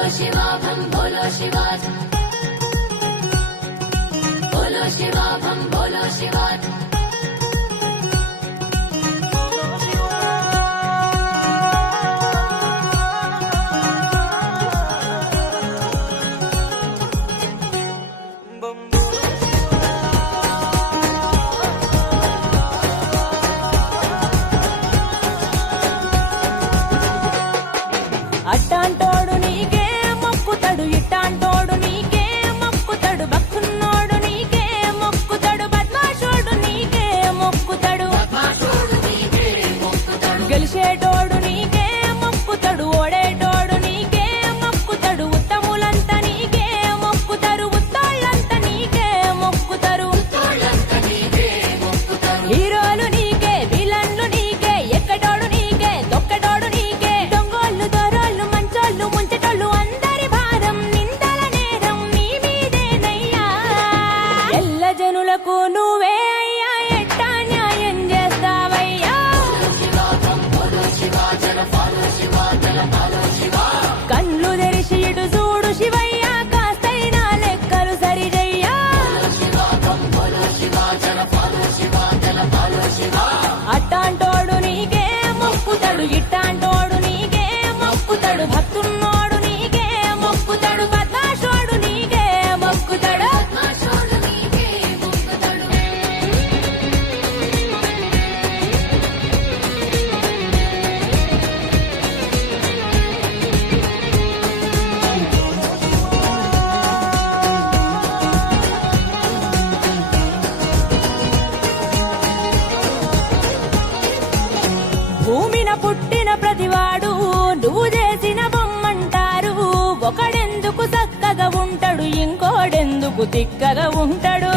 बोलो शिवा भम बोलो शिवा, बोलो शिवा भम बोलो शिवा। అట్టాంటోడు నీకే మొక్కుతాడు, ఇట్టాంటోడు నీకే మొక్కుతాడు, భక్తున్నోడు నీకే మొక్కుతాడు, బద్మాషోడు నీకే మొక్కుతాడు, గెలిచేటోడు నీకే మొక్కుతాడు, ఓడేటోడు నీకే మొక్కుతాడు, ఉత్తములంతా నీకే మొక్కుతారు, ఉత్తోళ్ళంతా నీకే మొక్కుతారు, హీరోలు నీకే, విలన్లు నీకే, ఎక్కడోడు నీకే, దొక్కడోడు నీకే, దొంగోళ్ళు దొరోళ్ళు మంచోళ్ళు ముంచటోళ్ళు అందరి భారం నిందల నేరం నీ మీదేనయ్యా. ఎల్ల జనులకు నువ్వే అయ్యా, ఎట్టా న్యాయం చేస్తావయ్యా. కళ్ళు తెరిచి ఇటు చూడు శివయ్య, కాస్తైనా లెక్కలు సరిజయ్యా. అట్టాంటోడు నీకే మొక్కుతాడు, ఇట్టాంటోడు నీకే మొక్కుతాడు, భక్తున్నోడు నీకే మొక్కుతాడు, బద్మాషోడు నీకే మొక్కుతాడు. భూమిన పుట్టిన ప్రతివాడు నువ్వు చేసిన బొమ్మంటారు, ఒకడెందుకు చక్కగా ఉంటాడు, ఇంకోడెందుకు తిక్కగా ఉంటాడు.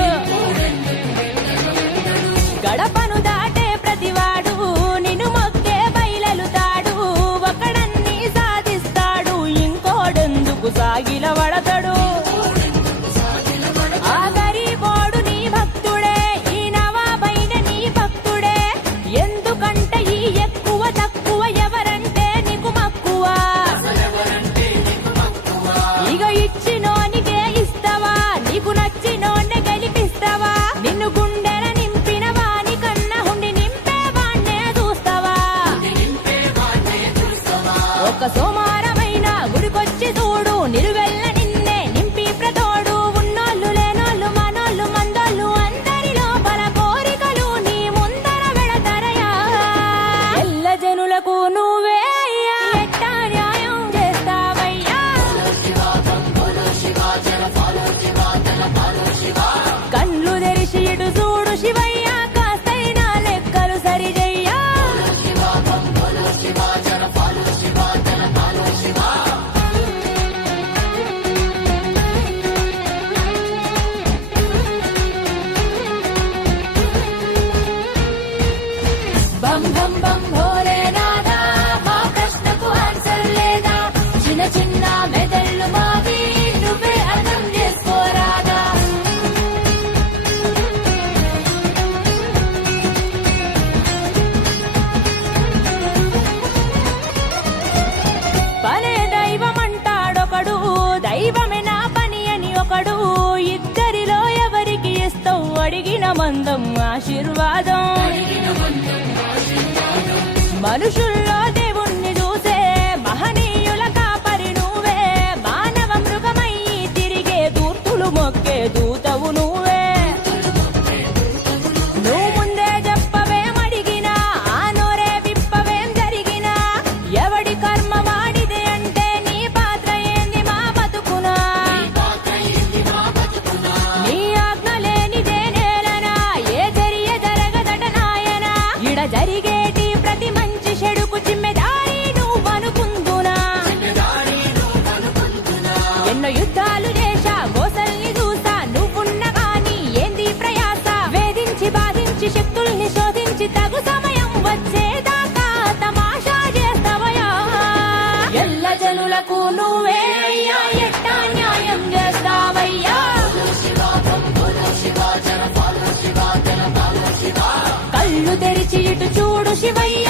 గడపను దాటే ప్రతివాడు నిన్ను మొక్కే బయలుతాడు, ఒకడన్ని సాధిస్తాడు, ఇంకోడెందుకు సాగిల పడతాడు. ఆ గరీబోడు నీ భక్తుడే, ఈ నవాబైన నీ భక్తుడే, ఎందుకంటే ఈ ఎక్కువ తక్కువ ఎవరంటే నీకు మక్కువ. ఇక ఇచ్చినోనికే ఇస్తావా, నీకు నచ్చినోన్నే గెలిపిస్తావా, నిన్ను గుండెల నింపిన వాని కన్నా హుండి నింపే వాణ్ణే చూస్తావా. ఒక సోమారమైన గుడికొచ్చి చూడు, నిలువెల్ల నిన్నే నింపి ప్రతోడు, ఉన్నోళ్ళు లేనోళ్ళు మనోళ్ళు మందోళ్ళు అందరి లోపల కోరికలు నీ ముందర వెళతరయా. ఎల్ల జనులకు నువ్వే అయ్యా, ఎట్టా న్యాయం చేస్తావయ్యా. కళ్ళు తెరిచి ఇటు చూడు శివయ్య, కాస్తైనా లెక్కలు సరిజయ్యా. బం బం బం భోలేనాథా, మా ప్రశ్నకు ఆన్సర్ లేదా, చిన్న చిన్న మెదళ్ళు మావి నువ్వే అర్థం చేసుకోరాదా. పనే దైవమంటాడొకడు, దైవమే నా పని అని ఒకడు, ఇద్దరిలో ఎవరికి ఇస్తావు అడిగిన మందం ఆశీర్వాదం. మనుషుల్లో దేవుణ్ణి చూసే మహనీయుల కాపరి నువ్వే, మానవ మృగమయ్యి తిరిగే దూర్తులు మొక్కే దూతవు నువ్వే. నువ్వు ముందే చెప్పవేమడిగినా, ఆ నోరే విప్పవేం జరిగినా, ఎవడి కర్మ వాడిదే అంటే నీ పాత్ర ఏంది మా బతుకునా. నీ ఆజ్ఞ లేనిదే నేలనా, ఏ జరియ జరగదట నాయనా, ఇడ జరిగేటి ప్రతి మంచి చెడుకు జిమ్మెదారి నువ్వనుకుందునా. ఎన్నో యుద్ధాలు చేశా, గోసల్ని చూసా, నువ్వున్న గాని ఏంది ప్రయాస, వేధించి బాధించి శక్తుల్ని శోధించి తగు సమయం వచ్చేదాకా తమాషా చేస్తావయా. ఎల్ల జనులకు నువ్వే అయ్యా, ఎట్టా న్యాయం చేస్తావయ్యా. కళ్ళు తెరిచి ఇటు చూడు శివయ్య,